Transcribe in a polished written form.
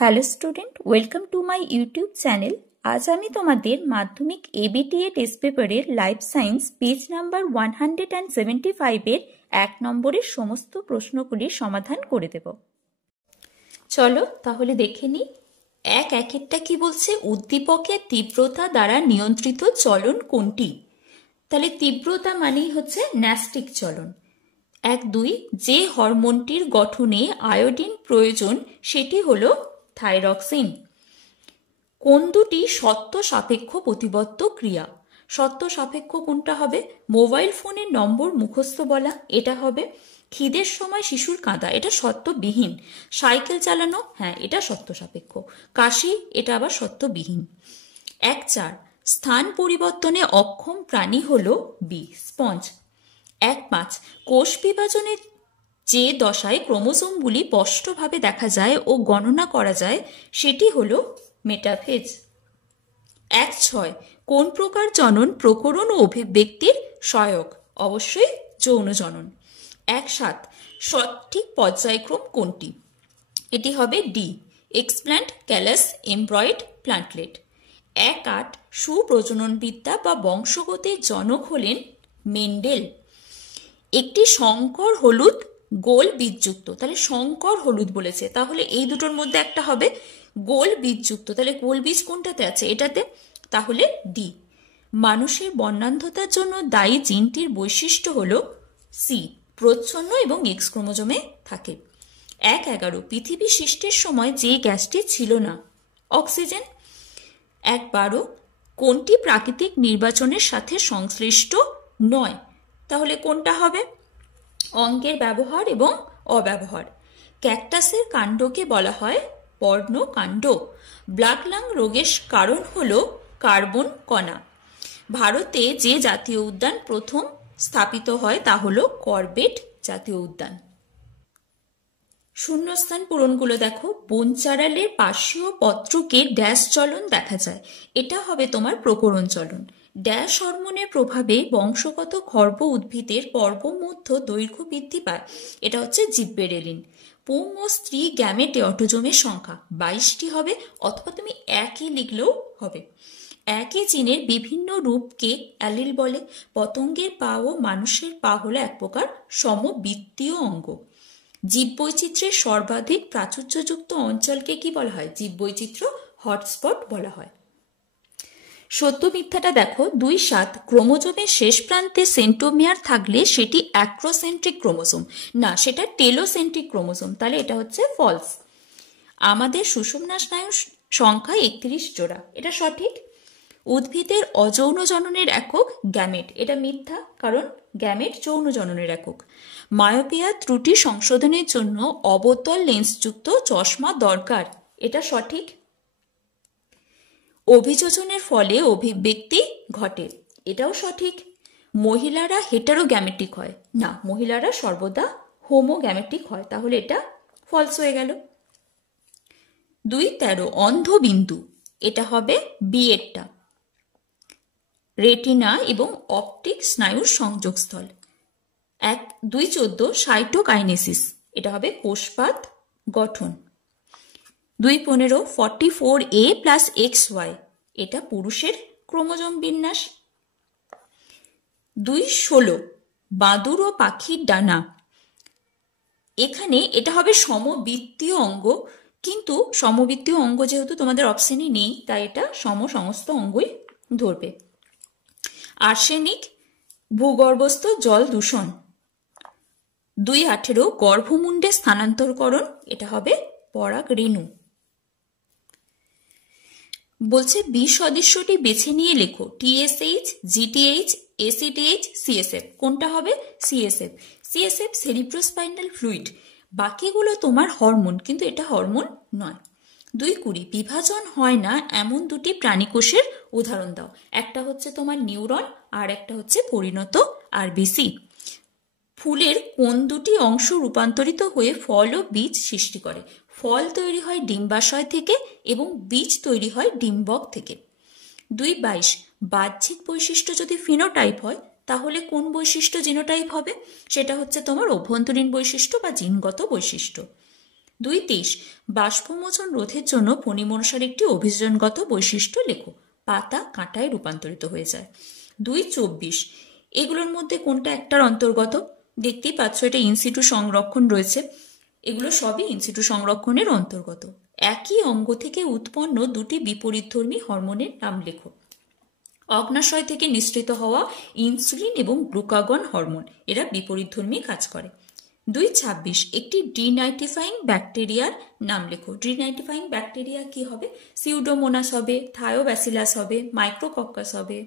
Hello student, welcome to my YouTube channel. আজ আমি তোমাদের মাধ্যমিক এবিটিএ টেস্ট পেপারের লাইফ সায়েন্স পেজ নাম্বার 175-এর 1 নম্বরের সমস্ত প্রশ্নগুলির সমাধান করে দেব। চলো তাহলে দেখে নিই। একেরটা কি বলছে? উদ্দীপকের তীব্রতা দ্বারা নিয়ন্ত্রিত চলন কোনটি? তাহলে তীব্রতা মানেই হচ্ছে ন্যাস্টিক চলন। 2 যে হরমোনটির গঠনে আয়োডিন প্রয়োজন সেটি হলো থাইরক্সিন। কোন দুটি সত্য সাপেক্ষ প্রতিবদ্ধ ক্রিয়া? সত্য সাপেক্ষ কোনটা হবে? মোবাইল ফোনের নম্বর মুখস্থ বলা, এটা হবে। খিদের সময় শিশুর কাঁদা, এটা সত্যবিহীন। সাইকেল চালানো, হ্যাঁ এটা সত্য সাপেক্ষ। কাশি, এটা আবার সত্যবিহীন। 4 স্থান পরিবর্তনে অক্ষম প্রাণী হলো বি, স্পঞ্জ। 5 কোষ বিভাজনের যে দশায় ক্রোমোজোমগুলি স্পষ্টভাবে দেখা যায় ও গণনা করা যায় সেটি হলো মেটাফেজ। 6 কোন প্রকার জনন প্রকরণ ও অভিব্যক্তির সহায়ক? অবশ্যই যৌন জনন। 7 সঠিক পর্যায়ক্রম কোনটি? এটি হবে ডি, এক্সপ্ল্যান্ট, ক্যালাস, এমব্রয়েড, প্লান্টলেট। 8 সুপ্রজননবিদ্যা বা বংশগতির জনক হলেন মেন্ডেল। একটি সংকর হলুদ গোল বীজযুক্ত, তাহলে সংকর হলুদ বলেছে, তাহলে এই দুটোর মধ্যে একটা হবে গোল বীজযুক্ত। তাহলে গোল বীজ কোনটাতে আছে? এটাতে, তাহলে ডি। মানুষের বর্ণান্ধতার জন্য দায়ী জিনটির বৈশিষ্ট্য হলো সি, প্রচ্ছন্ন এবং এক্স ক্রোমোজোমে থাকে। 11 পৃথিবী সৃষ্টির সময় যে গ্যাসটি ছিল না? অক্সিজেন। 12 কোনটি প্রাকৃতিক নির্বাচনের সাথে সংশ্লিষ্ট নয়? তাহলে কোনটা হবে? অঙ্গের ব্যবহার এবং অব্যবহার। ক্যাকটাসের কাণ্ডকে বলা হয় পর্ণকাণ্ড। ব্ল্যাক লাং রোগের কারণ হলো কার্বন কণা। ভারতে যে জাতীয় উদ্যান প্রথম স্থাপিত হয় তা হলো করবেট জাতীয় উদ্যান। শূন্যস্থান পূরণগুলো দেখো। বনচারালের পার্শ্বীয় পত্রকে ড্যাশ চলন দেখা যায়, এটা হবে তোমার প্রকরণ চলন। ড্যাশ হরমোনের প্রভাবে বংশগত খর্ব উদ্ভিদের পর্বমধ্য দৈর্ঘ্য বৃদ্ধি পায়, এটা হচ্ছে জিব্বেরেলিন। পুং ও স্ত্রী গ্যামেটে অটোজোমের সংখ্যা 22টি হবে, অথবা তুমি একই লিখলেও হবে। একই জিনের বিভিন্ন রূপকে অ্যালিল বলে। পতঙ্গের পা ও মানুষের পা হলো এক প্রকার সমবৃত্তীয় অঙ্গ। জীববৈচিত্র্যের সর্বাধিক প্রাচুর্যযুক্ত অঞ্চলকে কি বলা হয়? জীববৈচিত্র্য হটস্পট বলা হয়। সত্য মিথ্যাটা দেখো। 2-7 ক্রোমোজোমের শেষ প্রান্তে সেন্ট্রোমিয়ার থাকলে সেটি অ্যাক্রোসেন্ট্রিক ক্রোমোজোম, না সেটা টেলোসেন্ট্রিক ক্রোমোজোম, তাহলে এটা হচ্ছে ফলস। আমাদের সুষুম্না স্নায়ুর সংখ্যা 31 জোড়া, এটা সঠিক। উদ্ভিদের অযৌন জননের একক গ্যামেট, এটা মিথ্যা, কারণ গ্যামেট যৌন জননের একক। মায়োপিয়া ত্রুটি সংশোধনের জন্য অবতল লেন্সযুক্ত চশমা দরকার, এটা সঠিক। অভিযোজনের ফলে অভিব্যক্তি ঘটে, এটাও সঠিক। মহিলারা হেটারোগ্যামেটিক হয়, না মহিলারা সর্বদা হোমোগ্যামেটিক হয়, তাহলে এটা ফলস হয়ে গেল। 2-13 অন্ধবিন্দু, এটা হবে বি এরটা। রেটিনা এবং অপটিক স্নায়ুর সংযোগস্থল। 2-14 সাইটোকাইনেসিস, এটা হবে কোষপাত গঠন। 2-15 44A + XY, এটা পুরুষের ক্রোমোজোম বিন্যাস। 2-16 বাদুড় ও পাখির ডানা, এখানে এটা হবে সমবৃত্তীয় অঙ্গ, কিন্তু সমবৃত্তীয় অঙ্গ যেহেতু তোমাদের অপশনই নেই তাই এটা সমস্ত অঙ্গই ধরবে। আর্সেনিক ভূগর্ভস্থ জল দূষণ। 2-18 গর্ভমুণ্ডে স্থানান্তরকরণ, এটা হবে পরাগ রেণু। বলছে বি সদস্যটি বেছে নিয়ে লেখো। TSH, GTH, ACTH, CSF, কোনটা হবে? CSF। CSF সেরিব্রোস্পাইনাল ফ্লুইড, বাকিগুলো তোমার হরমোন, কিন্তু এটা হরমোন নয়। 2-20 বিভাজন হয় না এমন দুটি প্রাণীকোষের উদাহরণ দাও। একটা হচ্ছে তোমার নিউরন আর একটা হচ্ছে পরিণত RBC। ফুলের কোন দুটি অংশ রূপান্তরিত হয়ে ফল ও বীজ সৃষ্টি করে? ফল তৈরি হয় ডিম্বাশয় থেকে এবং বীজ তৈরি হয় ডিম্বক থেকে। 2-22 বাহ্যিক বৈশিষ্ট্য যদি ফিনোটাইপ হয় তাহলে কোন বৈশিষ্ট্য জিনোটাইপ হবে? সেটা হচ্ছে তোমার অভ্যন্তরীণ বৈশিষ্ট্য বা জিনগত বৈশিষ্ট্য। 2.23 বাষ্পমোচন রোধের জন্য ফণিমনসার একটি অভিযোজনগত বৈশিষ্ট্য লেখো। পাতা কাঁটায় রূপান্তরিত হয়ে যায়। 2.24 এগুলোর মধ্যে কোনটা একটার অন্তর্গত? দেখতেই পাচ্ছ এটা ইনসিটু সংরক্ষণ রয়েছে, এগুলো সবই ইনসিটু সংরক্ষণের অন্তর্গত। একই অঙ্গ থেকে উৎপন্ন দুটি বিপরীতধর্মী হরমোনের নাম লেখো। অগ্নাশয় থেকে নিঃসৃত হওয়া ইনসুলিন এবং গ্লুকাগন হরমোন, এরা বিপরীতধর্মী কাজ করে। 2.26 একটি ডিনাইট্রিফাইং ব্যাকটেরিয়ার নাম লেখো। ডিনাইট্রিফাইং ব্যাকটেরিয়া কি হবে? সিউডোমোনাস হবে, থায়োব্যাসিলাস হবে, মাইক্রোকক্কাস হবে,